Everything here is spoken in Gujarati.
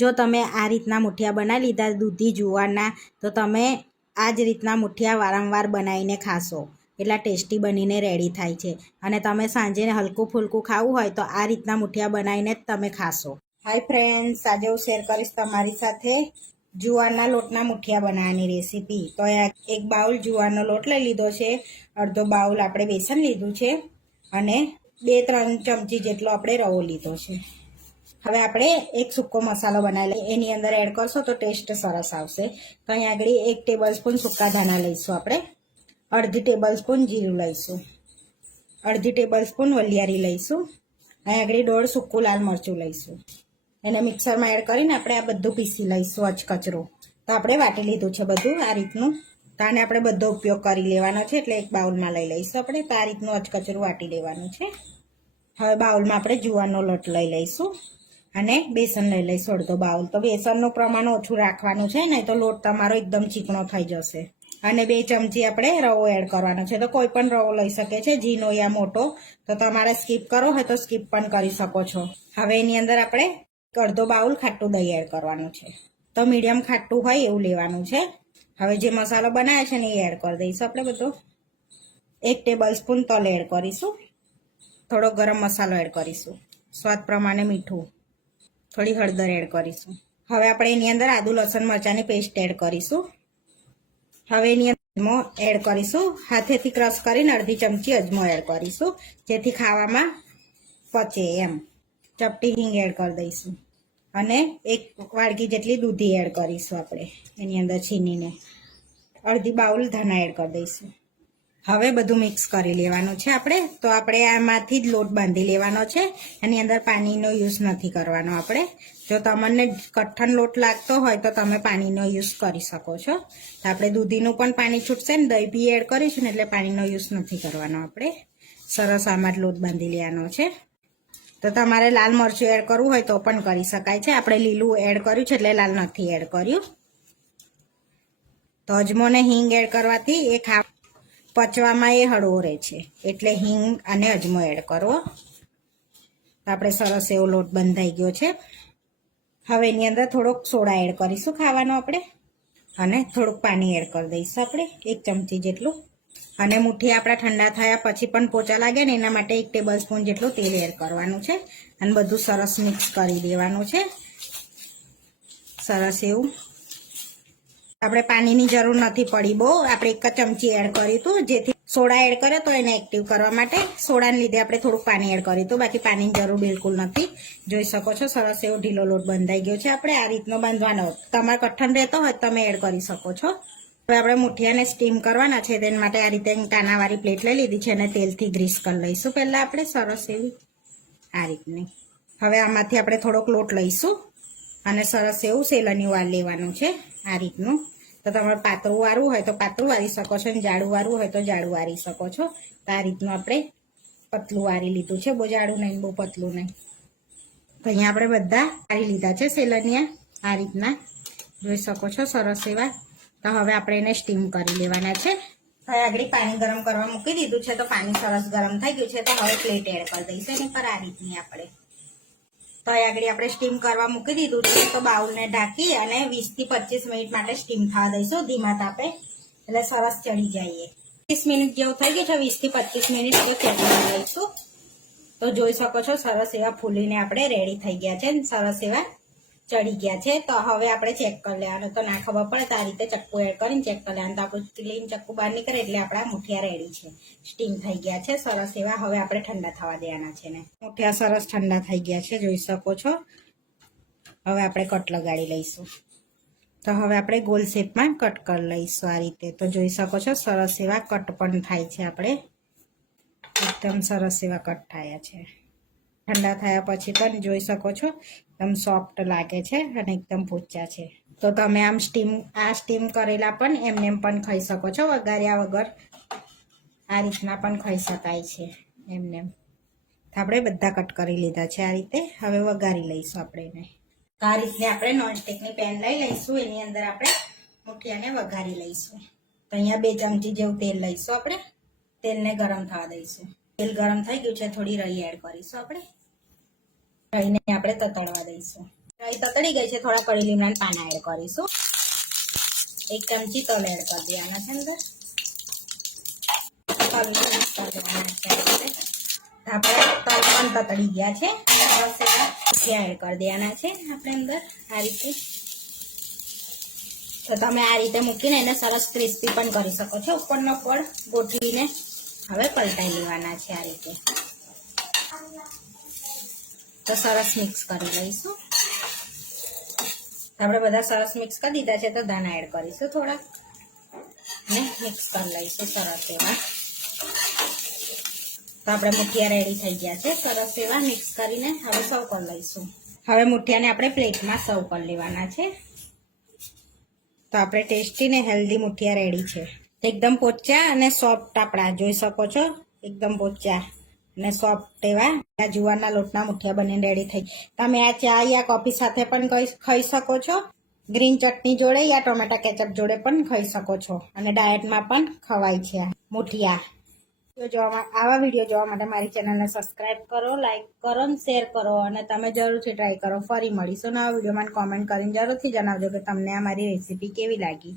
જો તમે આ રીતના મુઠિયા બનાવી લીધા દૂધી જુવારના, તો તમે આ જ રીતના મુઠિયા વારંવાર બનાવીને ખાશો, એટલા ટેસ્ટી બનીને રેડી થાય છે. અને તમે સાંજે હલકું ફૂલકું ખાવું હોય તો આ રીતના મુઠિયા બનાવીને જ તમે ખાશો. હાય ફ્રેન્ડ્સ, આજે હું શેર કરીશ તમારી સાથે જુવારના લોટના મુઠિયા બનાવવાની રેસીપી. તો એક બાઉલ જુવારનો લોટ લઈ લીધો છે, અડધો બાઉલ આપણે બેસન લીધું છે અને 2-3 ચમચી જેટલો આપણે રવો લીધો છે. હવે આપણે એક સૂકો મસાલો બનાવી લઈએ, એની અંદર એડ કરશો તો ટેસ્ટ સરસ આવશે. તો અહીંયા આગળ 1 ટેબલ સ્પૂન સૂકા ધાણા લઈશું આપણે, અડધી ટેબલ સ્પૂન જીરું લઈશું, અડધી ટેબલ સ્પૂન વલિયારી લઈશું, અહીંયા આગળ 1.5 સૂકું લાલ મરચું લઈશું. એને મિક્સરમાં એડ કરીને આપણે આ બધું પીસી લઈશું અચકચરું. તો આપણે વાટી લીધું છે બધું આ રીતનું. તો આને આપણે બધો ઉપયોગ કરી લેવાનો છે, એટલે એક બાઉલમાં લઈ લઈશું આપણે. તો આ રીતનું અચકચરું વાટી લેવાનું છે. હવે બાઉલમાં આપણે જુવારનો લોટ લઈ લઈશું અને બેસન લઈ લઈશું અડધો બાઉલ. તો બેસનનું પ્રમાણ ઓછું રાખવાનું છે, નહીં તો લોટ તમારો એકદમ ચીકણો થઈ જશે. અને 2 ચમચી આપણે રવો એડ કરવાનો છે. તો કોઈ પણ રવો લઈ શકે છે, ઝીણો યા મોટો. તો તમારે સ્કીપ કરો હોય તો સ્કીપ પણ કરી શકો છો. હવે એની અંદર આપણે અડધો બાઉલ ખાટું દહીં એડ કરવાનું છે. તો મીડિયમ ખાટું હોય એવું લેવાનું છે. હવે જે મસાલો બનાવ્યો છે ને એ એડ કરી દઈશું આપણે બધો. 1 ટેબલ સ્પૂન તલ એડ કરીશું, થોડો ગરમ મસાલો એડ કરીશું, સ્વાદ પ્રમાણે મીઠું, થોડી હળદર એડ કરીશું. હવે આપણે એની અંદર આદુ લસણ મરચાંની પેસ્ટ એડ કરીશું. હવે એની અંદર અજમો એડ કરીશું, હાથેથી ક્રશ કરીને અડધી ચમચી અજમો એડ કરીશું, જેથી ખાવામાં પચે એમ. ચપટી હિંગ એડ કરી દઈશું અને 1 વાડકી જેટલી દૂધી એડ કરીશું આપણે એની અંદર છીનીને. અડધી બાઉલ ધાણા એડ કરી દઈશું. હવે બધું મિક્સ કરી લેવાનું છે આપણે. તો આપણે આમાંથી જ લોટ બાંધી લેવાનો છે, એની અંદર પાણીનો યુઝ નથી કરવાનો આપણે. જો તમને કઠણ લોટ લાગતો હોય તો તમે પાણીનો યુઝ કરી શકો છો. તો આપણે દૂધીનું પણ પાણી છૂટશે ને દહીં બી એડ કરીશું ને, એટલે પાણીનો યુઝ નથી કરવાનો આપણે. સરસ આમાં જ લોટ બાંધી લેવાનો છે. તો તમારે લાલ મરચું એડ કરવું હોય તો પણ કરી શકાય છે. આપણે લીલું એડ કર્યું છે એટલે લાલ નથી એડ કર્યું. તો અજમો ને હિંગ એડ કરવાથી એ પચવામાં એ હળવો રહે છે, એટલે હિંગ અને અજમો એડ કરવો. આપણે સરસ એવો લોટ બંધાઈ ગયો છે. હવે એની અંદર થોડોક સોડા એડ કરીશું ખાવાનો આપણે, અને થોડુંક પાણી એડ કરી દઈશું આપણે 1 ચમચી જેટલું. અને મુઠ્ઠી આપણા ઠંડા થયા પછી પણ પોચા લાગે ને એના માટે 1 ટેબલ સ્પૂન જેટલું તેલ એડ કરવાનું છે. અને બધું સરસ મિક્સ કરી દેવાનું છે, સરસ એવું. આપણે પાણીની જરૂર નથી પડી બહુ, આપણે 1 ચમચી એડ કર્યું હતું, જેથી સોડા એડ કર્યો તો એને એક્ટિવ કરવા માટે સોડાને લીધે આપણે થોડુંક પાણી એડ કર્યું હતું, બાકી પાણીની જરૂર બિલકુલ નથી. જોઈ શકો છો સરસ એવો ઢીલો લોટ બંધાઈ ગયો છે. આપણે આ રીતનો બાંધવાનો, તમારે કઠણ રહેતો હોય તમે એડ કરી શકો છો. હવે આપણે મુઠિયાને સ્ટીમ કરવાના છે, તેના માટે આ રીતે કાનાવાળી પ્લેટ લઈ લીધી છે અને તેલથી ગ્રીસ કરી લઈશું પહેલાં આપણે સરસ એવી આ રીતની. હવે આમાંથી આપણે થોડોક લોટ લઈશું અને સરસ એવું સેલન્યું વાર લેવાનું છે આ રીતનું. તો તમારે પાતળું વાળવું હોય તો પાતળું વાળી શકો છો, અને જાડું વાળવું હોય તો જાડું વાળી શકો છો. તો આ રીતનું આપણે પતલું વાળી લીધું છે, બહુ જાડું નહીં બહુ પતલું નહીં. તો અહીંયા આપણે બધા વાળી લીધા છે સેલનિયા આ રીતના, જોઈ શકો છો સરસ એવા. તો હવે આપણે એને સ્ટીમ કરી લેવાના છે. હવે આગળ પાણી ગરમ કરવા મૂકી દીધું છે, તો પાણી સરસ ગરમ થઈ ગયું છે. તો હવે પ્લેટ એડ કરી દઈશું એની પર આ રીતની આપણે. તો આગળ આપણે સ્ટીમ કરવા મૂકી દીધું છે. તો બાઉલને ઢાંકી અને 20 થી 25 મિનિટ માટે સ્ટીમ થવા દઈશું ધીમા તાપે, એટલે સરસ ચડી જઈએ. 20 મિનિટ જેવું થઈ ગયું છે, 20 થી 25 મિનિટ ચડી લઈશું. તો જોઈ શકો છો સરસ એવા ફૂલીને આપણે રેડી થઈ ગયા છે, સરસ એવા ચડી ગયા છે. તો હવે આપણે ચેક કરી લેવાનું. તો ના ખબર પડે તો આ રીતે ચક્કુ એડ કરીને ચેક કરી લેવાનું. તો આપણું ક્લીન ચક્કુ બહાર નીકળે એટલે આપણા મુઠિયા રેડી છે, સ્ટીમ થઈ ગયા છે સરસ એવા. હવે આપણે ઠંડા થવા દેવાના છે ને. મુઠિયા સરસ ઠંડા થઈ ગયા છે, જોઈ શકો છો. હવે આપણે કટ લગાડી લઈશું. તો હવે આપણે ગોલ શેપમાં કટ કરી લઈશું આ રીતે. તો જોઈ શકો છો સરસ એવા કટ પણ થાય છે, આપણે એકદમ સરસ એવા કટ થયા છે. ઠંડા થયા પછી પણ જોઈ શકો છો એકદમ સોફ્ટ લાગે છે અને એકદમ પોચા છે. તો તમે આમ સ્ટીમ કરેલા પણ એમને પણ ખાઈ શકો છો, વઘાર્યા વગર આ રીતના પણ ખાઈ શકાય છે એમને. આપણે બધા કટ કરી લીધા છે આ રીતે. હવે વઘારી લઈશું આપણે એને. તો આ રીતે આપણે નોનસ્ટિકની પેન લઈ લઈશું, એની અંદર આપણે મુઠિયાને વઘારી લઈશું. તો અહીંયા 2 ચમચી જેવું તેલ લઈશું આપણે, તેલને ગરમ થવા દઈશું. તેલ ગરમ થઈ ગયું છે, થોડી રાઈ એડ કરીશું આપણે, રાઈને આપણે તતડવા દઈશું. રાઈ તતડી ગઈ છે, થોડા કળી લીમડાના પાના એડ કરીશું. 1 ચમચી તલ એડ કરી દેવાના છે અંદર. તલને મિક્સ કરી દેવાના છે. આપણે તલ પણ તતડી ગયા છે. બસ એવા એડ કરી દેવાના છે આપણે અંદર આ રીતે. તો તમે આ રીતે મૂકીને એને સરસ ક્રિસ્પી પણ કરી શકો છો. ઉપરનો પડ ગોઠવીને હવે પલટાઈ લેવાના છે આ રીતે. તો સરસ મિક્સ કરી લઈશું. આપણે બધા સરસ મિક્સ કરી દીધા છે. તો ધાણા એડ કરીશું થોડા અને મિક્સ કરી લઈશું સરસ એવા. તો આપણે મુઠિયા રેડી થઈ ગયા છે સરસ એવા. મિક્સ કરીને હવે સર્વ કરી લઈશું. હવે મુઠિયાને આપણે પ્લેટમાં સર્વ કરી લેવાના છે. તો આપણે ટેસ્ટી ને હેલ્ધી મુઠિયા રેડી છે. એકદમ પોચા અને સોફ્ટ આપણા જોઈ શકો છો. એકદમ પોચા અને સોફ્ટ એવા જુવારના લોટના મુઠિયા બનીને રેડી થઈ. તમે આ ચા યા કોફી સાથે પણ ખાઈ શકો છો. ગ્રીન ચટણી જોડે યા ટોમેટા કેચઅપ જોડે પણ ખાઈ શકો છો. અને ડાયટમાં પણ ખવાય છે મુઠિયા. આવા વિડીયો જોવા માટે મારી ચેનલને સબસ્ક્રાઇબ કરો, લાઇક કરો, શેર કરો અને તમે જરૂરથી ટ્રાય કરો. ફરી મળીશું નવા વિડીયોમાં. કોમેન્ટ કરીને જરૂરથી જણાવજો કે તમને આ મારી રેસીપી કેવી લાગી.